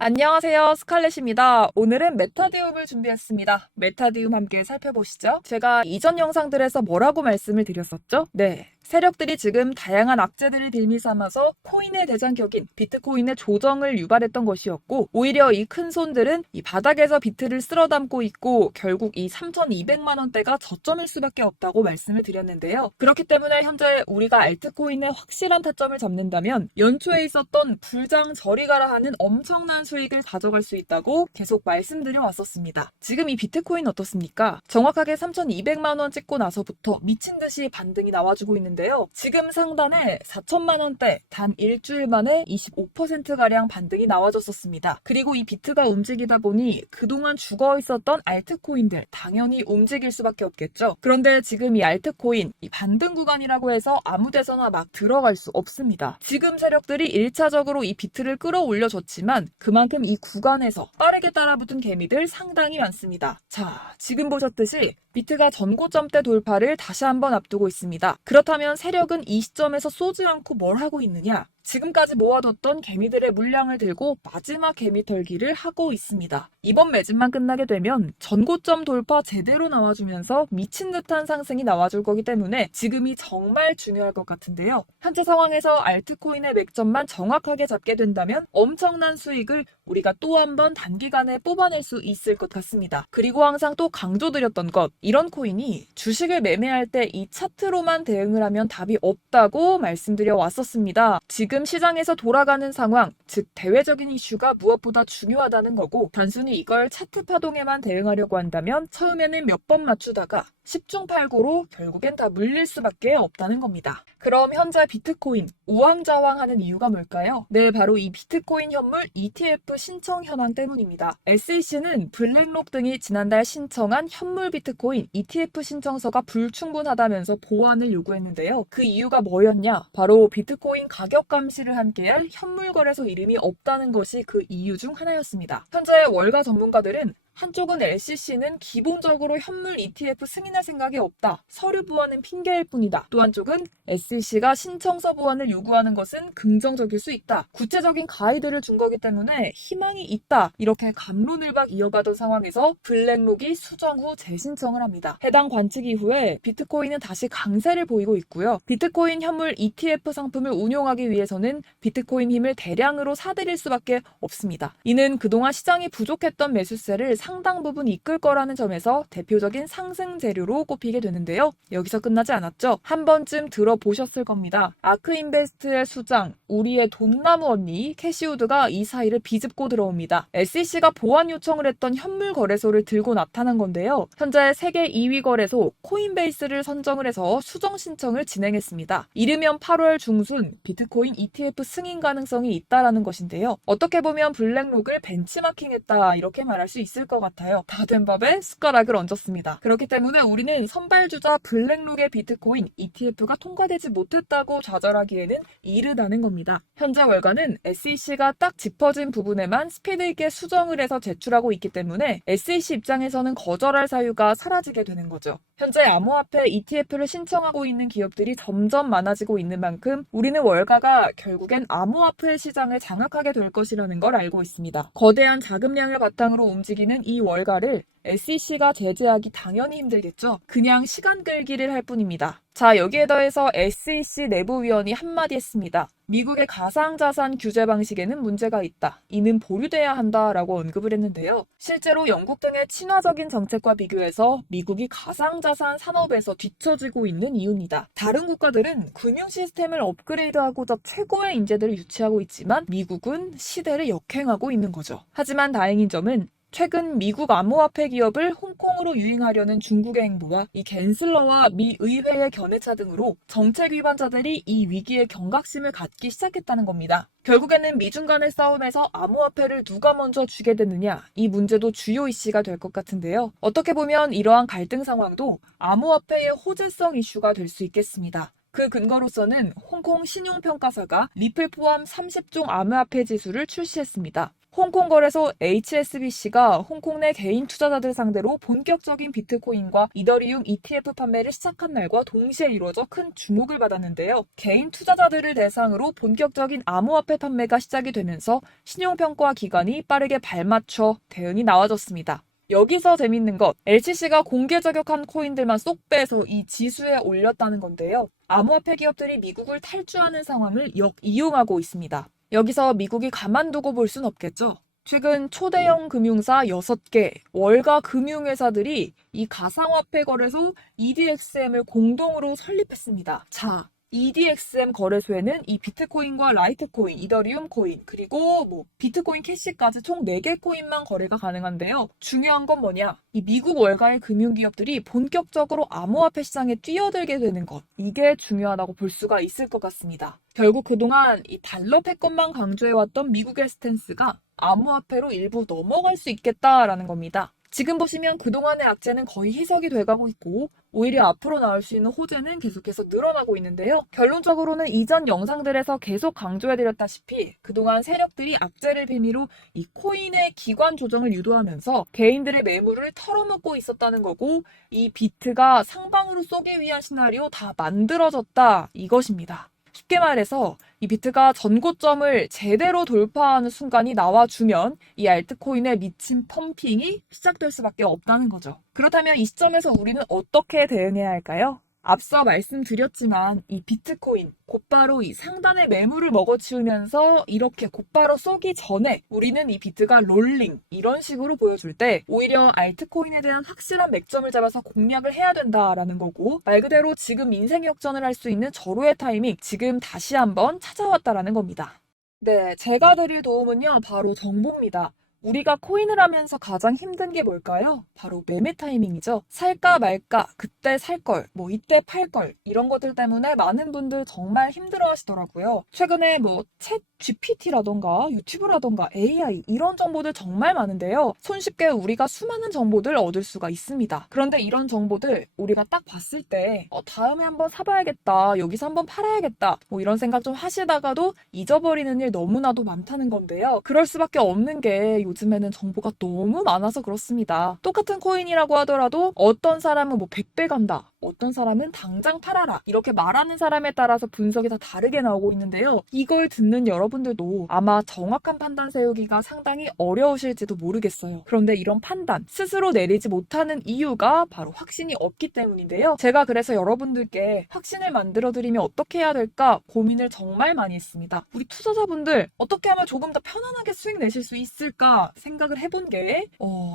안녕하세요. 스칼렛입니다. 오늘은 메타디움을 준비했습니다. 메타디움 함께 살펴보시죠. 제가 이전 영상들에서 뭐라고 말씀을 드렸었죠? 네. 세력들이 지금 다양한 악재들을 빌미 삼아서 코인의 대장격인 비트코인의 조정을 유발했던 것이었고, 오히려 이 큰 손들은 이 바닥에서 비트를 쓸어 담고 있고 결국 이 3,200만 원대가 저점일 수밖에 없다고 말씀을 드렸는데요. 그렇기 때문에 현재 우리가 알트코인의 확실한 타점을 잡는다면 연초에 있었던 불장 저리 가라 하는 엄청난 수익을 가져갈 수 있다고 계속 말씀드려 왔었습니다. 지금 이 비트코인 어떻습니까? 정확하게 3,200만 원 찍고 나서부터 미친 듯이 반등이 나와주고 있는데요. 지금 상단에 4천만 원대 단 일주일 만에 25%가량 반등이 나와줬었습니다. 그리고 이 비트가 움직이다 보니 그동안 죽어 있었던 알트코인들 당연히 움직일 수밖에 없겠죠. 그런데 지금 이 알트코인 이 반등 구간이라고 해서 아무 데서나 막 들어갈 수 없습니다. 지금 세력들이 1차적으로 이 비트를 끌어올려줬지만 그만큼 이 구간에서 빠르게 따라붙은 개미들 상당히 많습니다. 자, 지금 보셨듯이 비트가 전고점대 돌파를 다시 한번 앞두고 있습니다. 그렇다면 세력은 이 시점에서 쏘지 않고 뭘 하고 있느냐? 지금까지 모아뒀던 개미들의 물량을 들고 마지막 개미 털기를 하고 있습니다. 이번 매집만 끝나게 되면 전고점 돌파 제대로 나와주면서 미친 듯한 상승이 나와줄 거기 때문에 지금이 정말 중요할 것 같은데요. 현재 상황에서 알트코인의 맥점만 정확하게 잡게 된다면 엄청난 수익을 우리가 또 한 번 단기간에 뽑아낼 수 있을 것 같습니다. 그리고 항상 또 강조드렸던 것, 이런 코인이 주식을 매매할 때 이 차트로만 대응을 하면 답이 없다고 말씀드려 왔었습니다. 지금 시장에서 돌아가는 상황, 즉 대외적인 이슈가 무엇보다 중요하다는 거고, 단순히 이걸 차트 파동에만 대응하려고 한다면 처음에는 몇 번 맞추다가 10중 8구로 결국엔 다 물릴 수밖에 없다는 겁니다. 그럼 현재 비트코인 우왕좌왕하는 이유가 뭘까요? 네, 바로 이 비트코인 현물 ETF 신청 현황 때문입니다. SEC는 블랙록 등이 지난달 신청한 현물 비트코인 ETF 신청서가 불충분하다면서 보완을 요구했는데요. 그 이유가 뭐였냐? 바로 비트코인 가격 감시를 함께할 현물 거래소 이름이 없다는 것이 그 이유 중 하나였습니다. 현재 월가 전문가들은 한쪽은 SEC는 기본적으로 현물 ETF 승인할 생각이 없다. 서류 보완은 핑계일 뿐이다. 또 한쪽은 SEC가 신청서 보완을 요구하는 것은 긍정적일 수 있다. 구체적인 가이드를 준 거기 때문에 희망이 있다. 이렇게 갑론을 박 이어가던 상황에서 블랙록이 수정 후 재신청을 합니다. 해당 관측 이후에 비트코인은 다시 강세를 보이고 있고요. 비트코인 현물 ETF 상품을 운용하기 위해서는 비트코인 힘을 대량으로 사들일 수밖에 없습니다. 이는 그동안 시장이 부족했던 매수세를 상당 부분 이끌 거라는 점에서 대표적인 상승 재료로 꼽히게 되는데요. 여기서 끝나지 않았죠. 한 번쯤 들어보셨을 겁니다. 아크인베스트의 수장, 우리의 돈나무 언니 캐시우드가 이 사이를 비집고 들어옵니다. SEC가 보완 요청을 했던 현물 거래소를 들고 나타난 건데요. 현재 세계 2위 거래소 코인베이스를 선정을 해서 수정 신청을 진행했습니다. 이르면 8월 중순 비트코인 ETF 승인 가능성이 있다라는 것인데요. 어떻게 보면 블랙록을 벤치마킹했다 이렇게 말할 수 있을 것 같아요. 다 된 밥에 숟가락을 얹었습니다. 그렇기 때문에 우리는 선발주자 블랙록의 비트코인 ETF가 통과되지 못했다고 좌절하기에는 이르다는 겁니다. 현재 월가는 SEC가 딱 짚어진 부분에만 스피드 있게 수정을 해서 제출하고 있기 때문에 SEC 입장에서는 거절할 사유가 사라지게 되는 거죠. 현재 암호화폐 ETF를 신청하고 있는 기업들이 점점 많아지고 있는 만큼 우리는 월가가 결국엔 암호화폐 시장을 장악하게 될 것이라는 걸 알고 있습니다. 거대한 자금량을 바탕으로 움직이는 이 월가를 SEC가 제재하기 당연히 힘들겠죠. 그냥 시간 끌기를 할 뿐입니다. 자, 여기에 더해서 SEC 내부위원이 한마디 했습니다. 미국의 가상자산 규제 방식에는 문제가 있다. 이는 보류돼야 한다라고 언급을 했는데요. 실제로 영국 등의 친화적인 정책과 비교해서 미국이 가상자산 산업에서 뒤처지고 있는 이유입니다. 다른 국가들은 금융 시스템을 업그레이드하고자 최고의 인재들을 유치하고 있지만 미국은 시대를 역행하고 있는 거죠. 하지만 다행인 점은 최근 미국 암호화폐 기업을 홍콩으로 유인하려는 중국의 행보와 이 갠슬러와 미 의회의 견해차 등으로 정책 위반자들이 이 위기에 경각심을 갖기 시작했다는 겁니다. 결국에는 미중 간의 싸움에서 암호화폐를 누가 먼저 주게 되느냐, 이 문제도 주요 이슈가 될 것 같은데요. 어떻게 보면 이러한 갈등 상황도 암호화폐의 호재성 이슈가 될 수 있겠습니다. 그 근거로서는 홍콩 신용평가사가 리플 포함 30종 암호화폐 지수를 출시했습니다. 홍콩 거래소 HSBC가 홍콩 내 개인 투자자들 상대로 본격적인 비트코인과 이더리움 ETF 판매를 시작한 날과 동시에 이루어져 큰 주목을 받았는데요. 개인 투자자들을 대상으로 본격적인 암호화폐 판매가 시작이 되면서 신용평가 기관이 빠르게 발맞춰 대응이 나와줬습니다. 여기서 재밌는 것, LCC가 공개 저격한 코인들만 쏙 빼서 이 지수에 올렸다는 건데요. 암호화폐 기업들이 미국을 탈주하는 상황을 역이용하고 있습니다. 여기서 미국이 가만두고 볼 순 없겠죠. 최근 초대형 금융사 6개, 월가 금융회사들이 이 가상화폐 거래소 EDXM을 공동으로 설립했습니다. 자, EDXM 거래소에는 이 비트코인과 라이트코인, 이더리움 코인, 그리고 비트코인 캐시까지 총 4개 코인만 거래가 가능한데요. 중요한 건 뭐냐? 이 미국 월가의 금융기업들이 본격적으로 암호화폐 시장에 뛰어들게 되는 것. 이게 중요하다고 볼 수가 있을 것 같습니다. 결국 그동안 이 달러 패권만 강조해왔던 미국의 스탠스가 암호화폐로 일부 넘어갈 수 있겠다라는 겁니다. 지금 보시면 그동안의 악재는 거의 희석이 돼가고 있고 오히려 앞으로 나올 수 있는 호재는 계속해서 늘어나고 있는데요. 결론적으로는 이전 영상들에서 계속 강조해드렸다시피 그동안 세력들이 악재를 빌미로 이 코인의 기관 조정을 유도하면서 개인들의 매물을 털어놓고 있었다는 거고 이 비트가 상방으로 쏘기 위한 시나리오 다 만들어졌다 이것입니다. 쉽게 말해서 이 비트가 전고점을 제대로 돌파하는 순간이 나와주면 이 알트코인에 미친 펌핑이 시작될 수밖에 없다는 거죠. 그렇다면 이 시점에서 우리는 어떻게 대응해야 할까요? 앞서 말씀드렸지만 이 비트코인 곧바로 이 상단의 매물을 먹어치우면서 이렇게 곧바로 쏘기 전에 우리는 이 비트가 롤링 이런 식으로 보여줄 때 오히려 알트코인에 대한 확실한 맥점을 잡아서 공략을 해야 된다라는 거고 말 그대로 지금 인생 역전을 할 수 있는 절호의 타이밍 지금 다시 한번 찾아왔다라는 겁니다. 네, 제가 드릴 도움은요 바로 정보입니다. 우리가 코인을 하면서 가장 힘든 게 뭘까요? 바로 매매 타이밍이죠. 살까 말까, 그때 살 걸, 이때 팔 걸, 이런 것들 때문에 많은 분들 정말 힘들어 하시더라고요. 최근에 챗 GPT라던가 유튜브라던가 AI 이런 정보들 정말 많은데요. 손쉽게 우리가 수많은 정보들 얻을 수가 있습니다. 그런데 이런 정보들 우리가 딱 봤을 때 다음에 한번 사봐야겠다, 여기서 한번 팔아야겠다 이런 생각 좀 하시다가도 잊어버리는 일 너무나도 많다는 건데요. 그럴 수밖에 없는 게 요즘에는 정보가 너무 많아서 그렇습니다. 똑같은 코인이라고 하더라도 어떤 사람은 100배 간다, 어떤 사람은 당장 팔아라 이렇게 말하는 사람에 따라서 분석이 다 다르게 나오고 있는데요. 이걸 듣는 여러분들도 아마 정확한 판단 세우기가 상당히 어려우실지도 모르겠어요. 그런데 이런 판단 스스로 내리지 못하는 이유가 바로 확신이 없기 때문인데요. 제가 그래서 여러분들께 확신을 만들어드리면 어떻게 해야 될까 고민을 정말 많이 했습니다. 우리 투자자분들 어떻게 하면 조금 더 편안하게 수익 내실 수 있을까 생각을 해본 게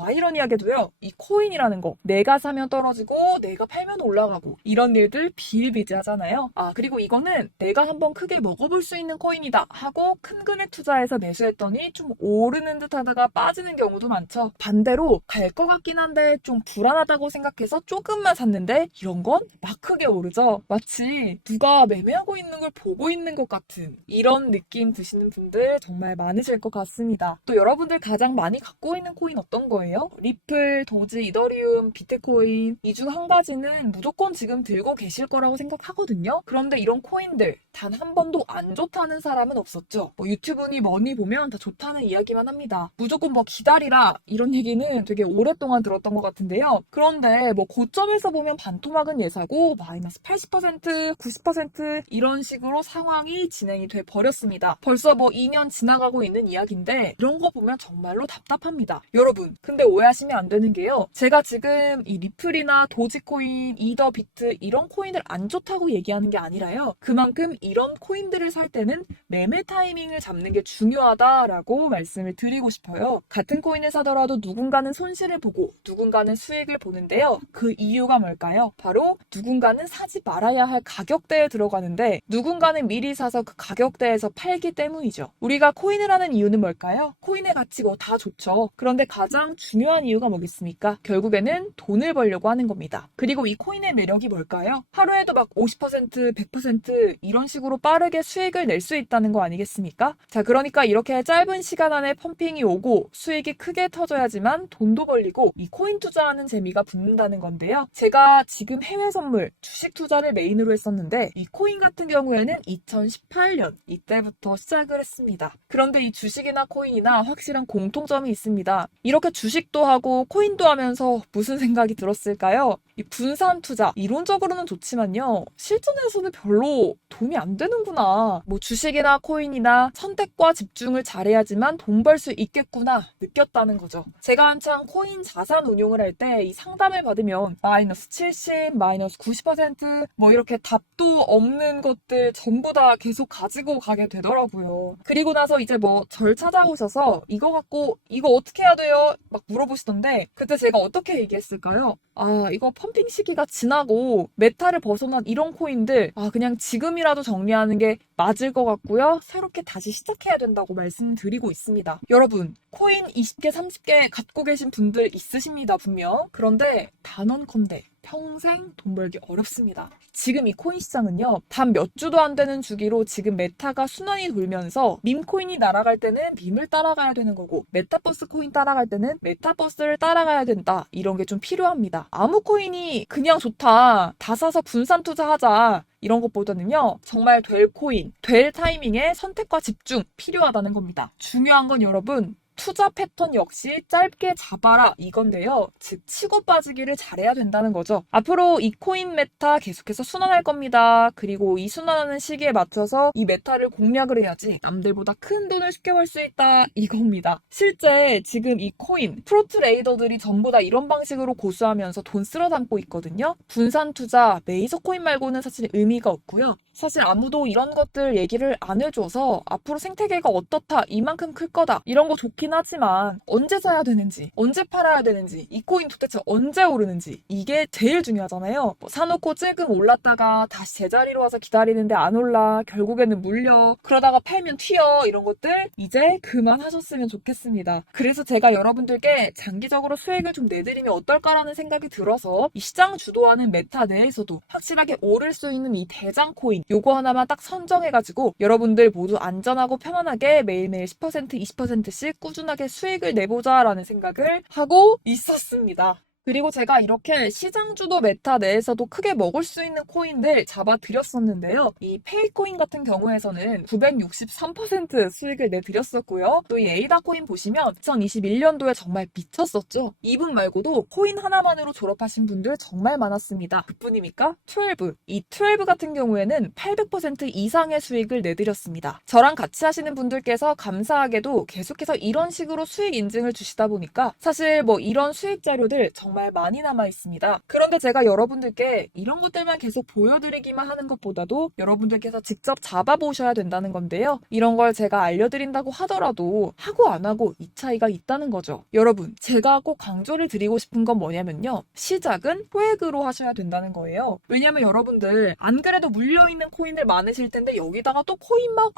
아이러니하게도요. 이 코인이라는 거 내가 사면 떨어지고 내가 팔면 올라가고 이런 일들 비일비재하잖아요. 그리고 이거는 내가 한번 크게 먹어볼 수 있는 코인이다 하고 큰 금액 투자해서 매수했더니 좀 오르는 듯 하다가 빠지는 경우도 많죠. 반대로 갈 것 같긴 한데 좀 불안하다고 생각해서 조금만 샀는데 이런 건 막 크게 오르죠. 마치 누가 매매하고 있는 걸 보고 있는 것 같은 이런 느낌 드시는 분들 정말 많으실 것 같습니다. 또 여러분들 가장 많이 갖고 있는 코인 어떤 거예요? 리플, 도지, 이더리움, 비트코인 이 중 한 가지는 무조건 지금 들고 계실 거라고 생각하거든요. 그런데 이런 코인들 단 한 번도 안 좋다는 사람은 없었죠. 유튜브니 뭐니 보면 다 좋다는 이야기만 합니다. 무조건 기다리라 이런 얘기는 되게 오랫동안 들었던 것 같은데요. 그런데 고점에서 보면 반토막은 예사고 마이너스 80%, 90% 이런 식으로 상황이 진행이 돼 버렸습니다. 벌써 2년 지나가고 있는 이야기인데 이런 거 보면 정말로 답답합니다. 여러분, 근데 오해하시면 안 되는 게요. 제가 지금 이 리플이나 도지코인, 이더 비트 이런 코인들 안 좋다고 얘기하는 게 아니라요. 그만큼 이런 코인들을 살 때는 매매 타이밍을 잡는 게 중요하다라고 말씀을 드리고 싶어요. 같은 코인을 사더라도 누군가는 손실을 보고 누군가는 수익을 보는데요. 그 이유가 뭘까요? 바로 누군가는 사지 말아야 할 가격대에 들어가는데 누군가는 미리 사서 그 가격대에서 팔기 때문이죠. 우리가 코인을 하는 이유는 뭘까요? 코인의 가치 다 좋죠. 그런데 가장 중요한 이유가 뭐겠습니까? 결국에는 돈을 벌려고 하는 겁니다. 그리고 이 코인의 코인의 매력이 뭘까요? 하루에도 막 50%, 100% 이런 식으로 빠르게 수익을 낼 수 있다는 거 아니겠습니까? 자, 그러니까 이렇게 짧은 시간 안에 펌핑이 오고 수익이 크게 터져야지만 돈도 벌리고 이 코인 투자하는 재미가 붙는다는 건데요. 제가 지금 해외 선물, 주식 투자를 메인으로 했었는데 이 코인 같은 경우에는 2018년 이때부터 시작을 했습니다. 그런데 이 주식이나 코인이나 확실한 공통점이 있습니다. 이렇게 주식도 하고 코인도 하면서 무슨 생각이 들었을까요? 이 분산 투자, 이론적으로는 좋지만요. 실전에서는 별로 도움이 안 되는구나. 뭐 주식이나 코인이나 선택과 집중을 잘해야지만 돈 벌 수 있겠구나 느꼈다는 거죠. 제가 한창 코인 자산 운용을 할 때 이 상담을 받으면 마이너스 70, 마이너스 90%뭐 이렇게 답도 없는 것들 전부 다 계속 가지고 가게 되더라고요. 그리고 나서 이제 뭐 절 찾아오셔서 이거 갖고 이거 어떻게 해야 돼요? 막 물어보시던데 그때 제가 어떻게 얘기했을까요? 아, 이거 펌핑 시기가 지나고 메타를 벗어난 이런 코인들 그냥 지금이라도 정리하는 게 맞을 것 같고요. 새롭게 다시 시작해야 된다고 말씀드리고 있습니다. 여러분, 코인 20개, 30개 갖고 계신 분들 있으십니다, 분명. 그런데 단언컨대 평생 돈 벌기 어렵습니다. 지금 이 코인 시장은요. 단 몇 주도 안 되는 주기로 지금 메타가 순환이 돌면서 밈코인이 날아갈 때는 밈을 따라가야 되는 거고 메타버스 코인 따라갈 때는 메타버스를 따라가야 된다. 이런 게 좀 필요합니다. 아무 코인이 그냥 좋다. 다 사서 분산 투자하자. 이런 것보다는요. 정말 될 코인, 될 타이밍에 선택과 집중 필요하다는 겁니다. 중요한 건 여러분 투자 패턴 역시 짧게 잡아라 이건데요. 즉 치고 빠지기를 잘해야 된다는 거죠. 앞으로 이 코인 메타 계속해서 순환할 겁니다. 그리고 이 순환하는 시기에 맞춰서 이 메타를 공략을 해야지 남들보다 큰 돈을 쉽게 벌 수 있다 이겁니다. 실제 지금 이 코인 프로트레이더들이 전부 다 이런 방식으로 고수하면서 돈 쓸어 담고 있거든요. 분산 투자, 메이저 코인 말고는 사실 의미가 없고요. 사실 아무도 이런 것들 얘기를 안 해줘서 앞으로 생태계가 어떻다, 이만큼 클 거다 이런 거 좋긴 하지만 언제 사야 되는지, 언제 팔아야 되는지, 이 코인 도대체 언제 오르는지 이게 제일 중요하잖아요. 뭐 사놓고 찔끔 올랐다가 다시 제자리로 와서 기다리는데 안 올라, 결국에는 물려, 그러다가 팔면 튀어 이런 것들 이제 그만하셨으면 좋겠습니다. 그래서 제가 여러분들께 장기적으로 수익을 좀 내드리면 어떨까라는 생각이 들어서 이 시장 주도하는 메타 내에서도 확실하게 오를 수 있는 이 대장 코인 요거 하나만 딱 선정해가지고 여러분들 모두 안전하고 편안하게 매일매일 10%, 20%씩 꾸준하게 수익을 내보자라는 생각을 하고 있었습니다. 그리고 제가 이렇게 시장 주도 메타 내에서도 크게 먹을 수 있는 코인들 잡아드렸었는데요. 이 페이코인 같은 경우에서는 963% 수익을 내드렸었고요. 또 이 에이다 코인 보시면 2021년도에 정말 미쳤었죠. 이분 말고도 코인 하나만으로 졸업하신 분들 정말 많았습니다. 그뿐입니까? 12. 이 12 같은 경우에는 800% 이상의 수익을 내드렸습니다. 저랑 같이 하시는 분들께서 감사하게도 계속해서 이런 식으로 수익 인증을 주시다 보니까 사실 뭐 이런 수익 자료들 정말 많이 남아 있습니다. 그런데 제가 여러분들께 이런 것들만 계속 보여드리기만 하는 것보다도 여러분들께서 직접 잡아보셔야 된다는 건데요. 이런 걸 제가 알려드린다고 하더라도 하고 안 하고 이 차이가 있다는 거죠. 여러분, 제가 꼭 강조를 드리고 싶은 건 뭐냐면요. 시작은 소액으로 하셔야 된다는 거예요. 왜냐면 여러분들 안 그래도 물려있는 코인들 많으실 텐데 여기다가 또 코인 막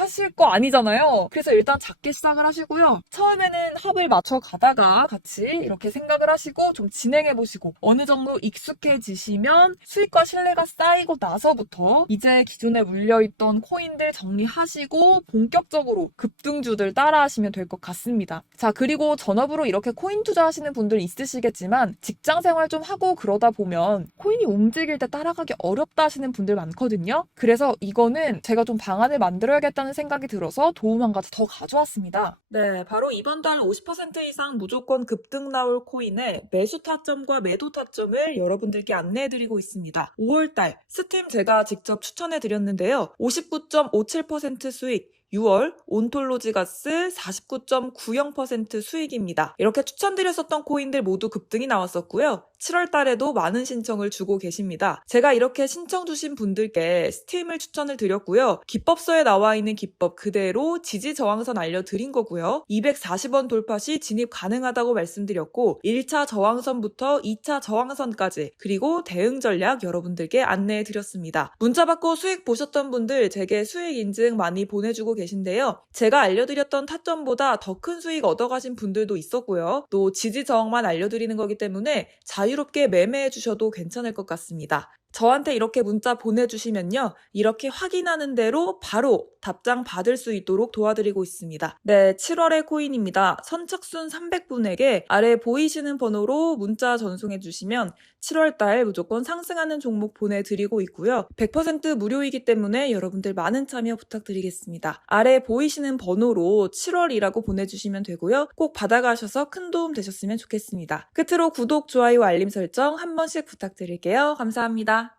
하실 거 아니잖아요. 그래서 일단 작게 시작을 하시고요. 처음에는 합을 맞춰 가다가 같이 이렇게 생각을 하시고 좀 진행해보시고 어느 정도 익숙해지시면 수익과 신뢰가 쌓이고 나서부터 이제 기존에 물려있던 코인들 정리하시고 본격적으로 급등주들 따라하시면 될 것 같습니다. 자, 그리고 전업으로 이렇게 코인 투자하시는 분들 있으시겠지만 직장 생활 좀 하고 그러다 보면 코인이 움직일 때 따라가기 어렵다 하시는 분들 많거든요. 그래서 이거는 제가 좀 방안을 만들어야겠다는 생각이 들어서 도움 한 가지 더 가져왔습니다. 네, 바로 이번 달 50% 이상 무조건 급등 나올 코인의 매수 타점과 매도 타점을 여러분들께 안내해드리고 있습니다. 5월달 스팀 제가 직접 추천해드렸는데요. 59.57% 수익, 6월 온톨로지 가스 49.90% 수익입니다. 이렇게 추천드렸었던 코인들 모두 급등이 나왔었고요. 7월 달에도 많은 신청을 주고 계십니다. 제가 이렇게 신청 주신 분들께 스팀을 추천을 드렸고요. 기법서에 나와 있는 기법 그대로 지지 저항선 알려드린 거고요. 240원 돌파 시 진입 가능하다고 말씀드렸고 1차 저항선부터 2차 저항선까지 그리고 대응 전략 여러분들께 안내해 드렸습니다. 문자 받고 수익 보셨던 분들 제게 수익 인증 많이 보내주고 계신데요. 제가 알려드렸던 타점보다 더 큰 수익 얻어가신 분들도 있었고요. 또 지지저항만 알려드리는 거기 때문에 자유롭게 매매해 주셔도 괜찮을 것 같습니다. 저한테 이렇게 문자 보내주시면요. 이렇게 확인하는 대로 바로 답장 받을 수 있도록 도와드리고 있습니다. 네, 7월의 코인입니다. 선착순 300분에게 아래 보이시는 번호로 문자 전송해 주시면 7월달 무조건 상승하는 종목 보내드리고 있고요. 100% 무료이기 때문에 여러분들 많은 참여 부탁드리겠습니다. 아래 보이시는 번호로 7월이라고 보내주시면 되고요. 꼭 받아가셔서 큰 도움 되셨으면 좋겠습니다. 끝으로 구독, 좋아요, 알림 설정 한 번씩 부탁드릴게요. 감사합니다.